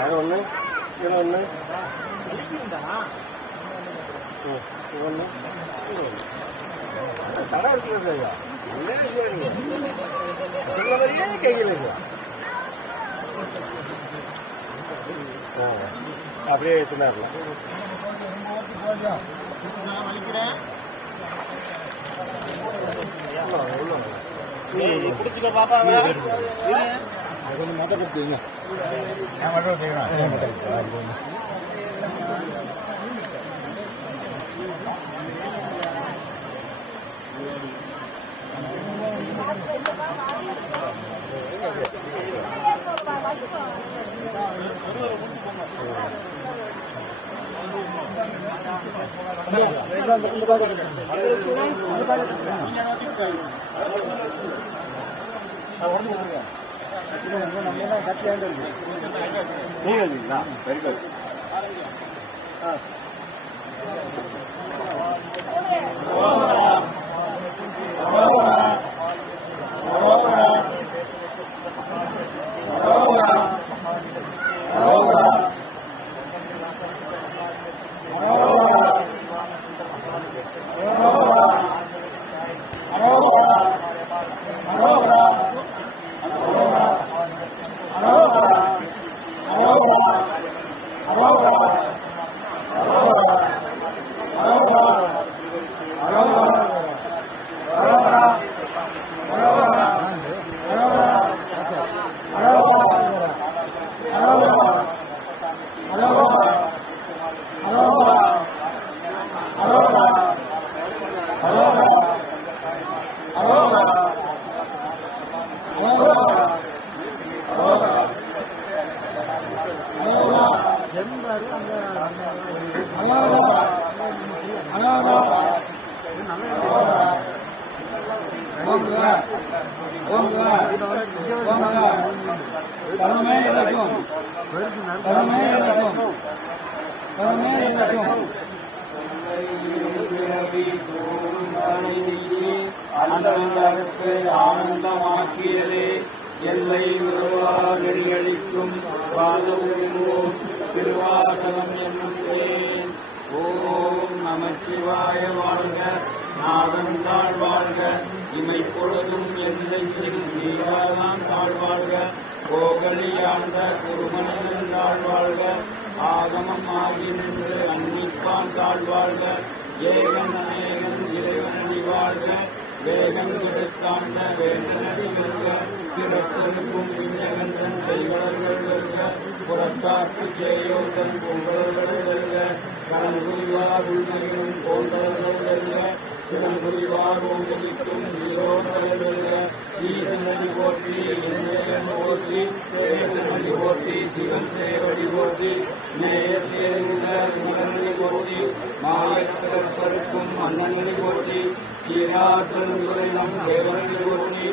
அது ஒன்று இது ஒன்று ஒன்று கடை இருக்கிறது ஐயா கையில் அப்படியே எடுத்துனாரு பிடிச்சிக்க பாப்பா மட்டும் கொடுத்தீங்க வெரி குட் ஆனந்தமாக்கியதே எல்லை நெறியளிக்கும் திருவாசகம் என்னும் ஓம் நமச்சிவாய வாழ்க நாதம் தாழ்வாழ்க இமை பொழுதும் எல்லையில் நீராதான் தாழ்வாழ்க கோகலியாண்ட குருமனிதன் தாழ்வாழ்க ஆகமம் ஆகி நின்று அன்னிப்பான் தாழ்வாழ்க ஏகன் அநேகன் இறைவனடி வாழ்க வேகம் கொடுத்தாண்ட வேந்தனடி வெல்க பிறப்பிற்கும் விஞ்ஞகன்றன் கைவளர்கள் வெல்க புறத்தாக்கு சேயோதன் பொங்கல்கள் வெல்க கடன் புரிவார் உள்மையும் போன்றவர்கள் வெல்க சிவன் புரிவார் ஓங்கலிக்கும் நீரோர்கள் வெல்க ஈசனடி போற்றி இந்திரன் போற்றி தேசனடி போற்றி சிவன் தேவடி போற்றி நேர் தேர்ந்த போற்றி மாயக்கருக்கும் மன்னனடி போற்றி சீராற்றல் நம் தேவனடி போற்றி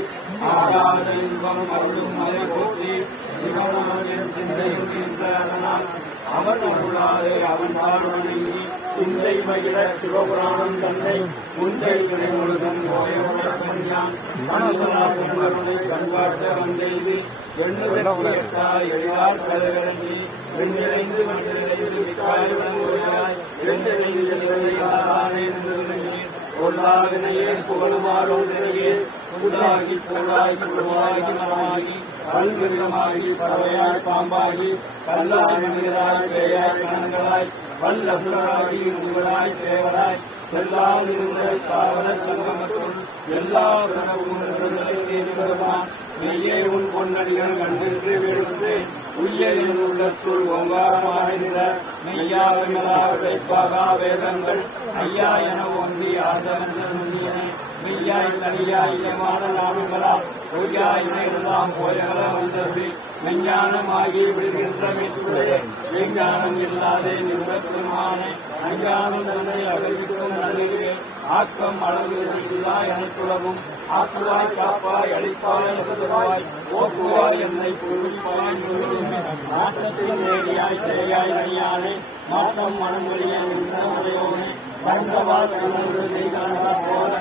ஆராத இன்பம் அருளும் மலை போற்றி சிவனாவின் சிந்தைகின்ற அதனால் அவன் அருளாலே அவன் வாழ்வணங்கி சிந்தை மகிழ சிவபுராணம் தன்னை முந்தை வினை முழுதும் ஓயவுடன் கண்ணுதலாய் கண்காட்ட வந்தெய்து எண்ணுதற்கு எட்டாய் எழிலார் கலவிறங்கி வெண்ணிறைந்து வெண்ணிறைந்து விக்காயுடன் ஒருவாய் வெண்ணிறைந்து பொருளாவினையே புகழுமாறும் நிறையே புல்லாகி பூடாகி புழுவாகி மரமாகி பல்விருகமாகி பறவையாய் பாம்பாகி கல்லாய் மனிதராய் பேயாய் கணங்களாய் வல்லசுராகி உங்களாய் தேவராய் செல்லால் இருந்த தாவர சங்கமத்துள் எல்லா உணவும் தேர்வான் மெய்யே உன் பொன்னடிகள் கண்டின்று விழுந்து உய்ய என் உள்ளத்துள் ஓங்காரமாக இருந்த மெய்யாவிமலா உடைப்பாகா வேதங்கள் ஐயா என ஒன்றி ஆதவந்த நுண்ணியனே மெய்யாய் தனியாய் இதமான நாடுகளா பொய்யாய் இணையெல்லாம் போயகல வந்தபடி மெஞ்ஞானமாகி விடுகின்ற மீட்புடைய விஞ்ஞானம் இல்லாதே நிறுவத்துமானே அஞ்ஞானம் தன்னை அகழ்விக்கும் நல்லிலே ஆக்கம் அளவு இல்லா எனக்குலவும் ஆக்குவாய் காப்பாய் அழிப்பாய் எழுதுவாய் ஓக்குவாய் என்னை குழுவிப்பாய் நாட்டத்தில் நேரியாய் தேயாய் அணியானே மாற்றம் மனமொழியை நின்றவரையோனே கண்டவாள் கண்ணர்கள் போல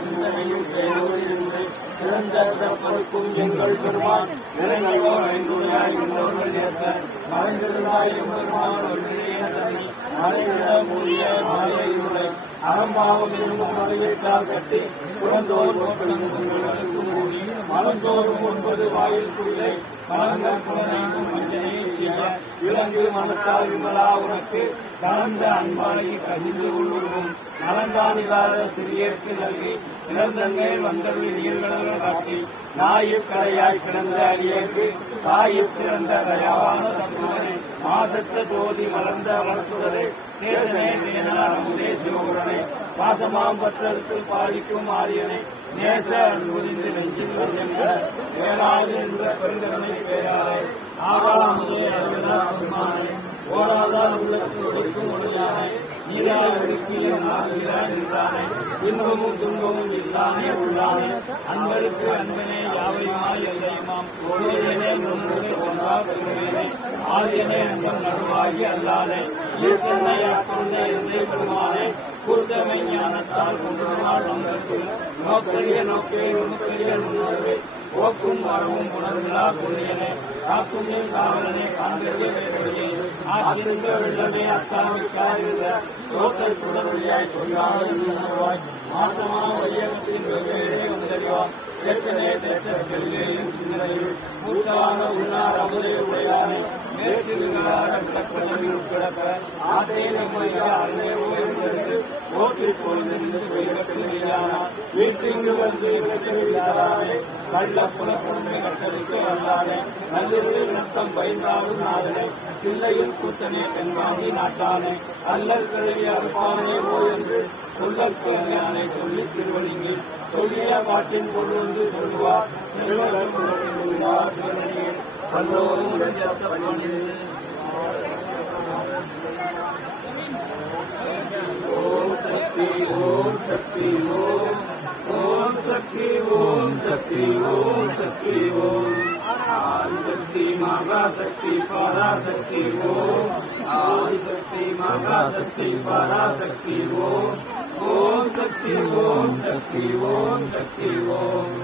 சிந்தனையும் தேரோடு நின்று சிறந்ததற்கும் எங்கள் பெருமான் நிறைந்தோ ஐந்துடையாய் உள்ளவர்கள் ஏற்க மறைந்திருந்தாய் எம்பெருமான் ஒன்றிய தன்னை மறைவிட மூடிய மாயையுடை அறம்பாவம் என்னும் மலையிட்டால் கட்டி புறந்தோர் ஓட்டங்களுக்கு மூடி மலந்தோறும் 9 வாயில் குடிலை மலங்கள் புலனைக்கும் மஞ்சனையை செய்ய விலங்கு மனத்தால் விமலா உனக்கு கலந்த அன்பாகி கசிந்து கொள்ளும் நலந்தானில்லாத சிறியருக்கு நல்கி இறந்தங்கே வந்தருள் நீர்கடல்கள் காட்டி நாயிற்கடையாய் கிடந்த அடியேற்கு தாயிற் சிறந்த தயாவான தத்துவனே மாசற்ற ஜோதி மலர்ந்த வளர்த்துடரே தேசனே தேனார் அமுதே சிவகுரனை பாசமாம் பற்றற்கு பாதிக்கும் ஆரியனை நேச அன்புரிந்து நெஞ்சில் என்ற வேளாது என்ற பெருந்தன்மை பேராரை ஆகாமுதே அளவிலா பெருமானை ஓடாதால் உள்ளத்தில் ஒடுக்கும் ஒளியானை நீராய் ஒடுக்கிய நாகிறாய் நின்றானே இன்பமும் துன்பமும் இல்லானே உள்ளானே அன்பருக்கு அன்பனே யாவையுமாய் எல்லையுமாம் ஒருவனே நுண்ணுரை ஒன்றா பெருமையனே ஆதியனே அன்பன் நடுவாகி அல்லானே ஈர்த்தன்னை ஆட்கொண்ட எந்தை பெருமானே கூர்த்தமை ஞானத்தால் கொண்டுள்ளார் அன்பருக்கு நோக்கரிய நோக்கே நுணுக்கரிய நுண்ணுணர்வே போக்கும் வரவும் உணர்விழா கொள்ளியனே காக்கும் என் காவலனே காண்கிறது வேறுடையே ஆற்றிருந்த வெள்ளமே அத்தாமிக்காய் இருந்த தோட்டல் சுடர்வழியாய் சொல்லாத உணர்வாய் மாற்றமா வையகத்தின் வெவ்வேறே வந்தறிவார் ஏற்கனவே தேட்டர்களிலேயும் சிந்தனையில் மூட்டான உள்ளார் அமுதே உடையானை மேற்கிருந்தார விளக்கணவில் கிடக்க ஆத்தேனை மொழியா அருளேவோ என்பதற்கு ஓட்டில் கொண்டிருந்து வைகட்டினார் வீட்டிங்கு வந்து இறக்கிறாரே கள்ள புலப்புண்மை கட்டளிக்க வல்லானே நல்லிருளில் நத்தம் பயந்தாலும் நாதனே பிள்ளையில் கூத்தனே தென்வாங்கி நாட்டானே அல்லல் கிழவி அறுப்பானே ஓ என்று சொல்லற்கு அல்லானை சொல்லி திருவடியில் சொல்லிய பாட்டின் பொருள் வந்து சொல்லுவார் செல்வர்கள் உள்ளார் சிவனடியே பல்லோரும் ஓம் சக்தி ஓம் சக்தி ஓம் ஓம் சக்தி ஓம் சக்தி ஓம் சக்தி ஓம் ஆதிசக்தி மகாசக்தி பராசக்தி ஓம் ஆதிசக்தி மகாசக்தி பராசக்தி ஓம் ஓம் சக்தி ஓம் சக்தி ஓம் சக்தி ஓம்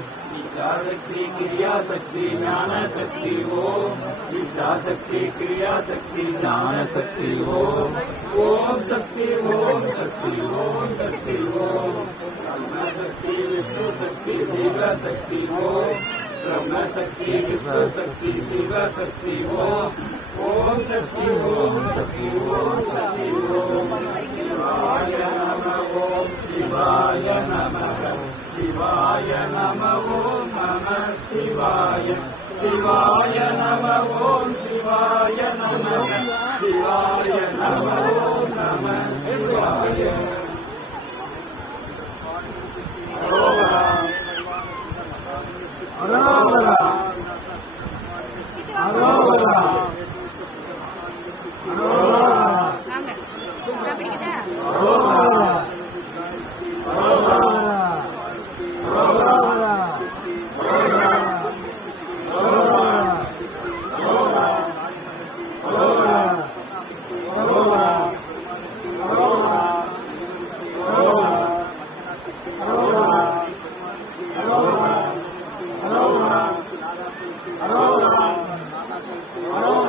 इच्छाशक्ति क्रियाशक्ति ज्ञान शक्ति ओम इच्छाशक्ति क्रियाशक्ति ज्ञान शक्ति ओम ओम शक्ति ओम शक्ति ओम शक्ति ओम ब्रह्म शक्ति विष्णु शक्ति शिव शक्ति ओम ब्रह्म शक्ति विष्णु शक्ति शिव शक्ति ओम ओम शक्ति ओम शक्ति ओम शक्ति ओम शिवाय नमः ओम शिवाय नमः शिवाय नमः ओम नमः शिवाय शिवाय नमः ओम शिवाय नमः शिवाय नमः ओम नमः शिवाय अरोहरा अरोहरा अरोहरा Oh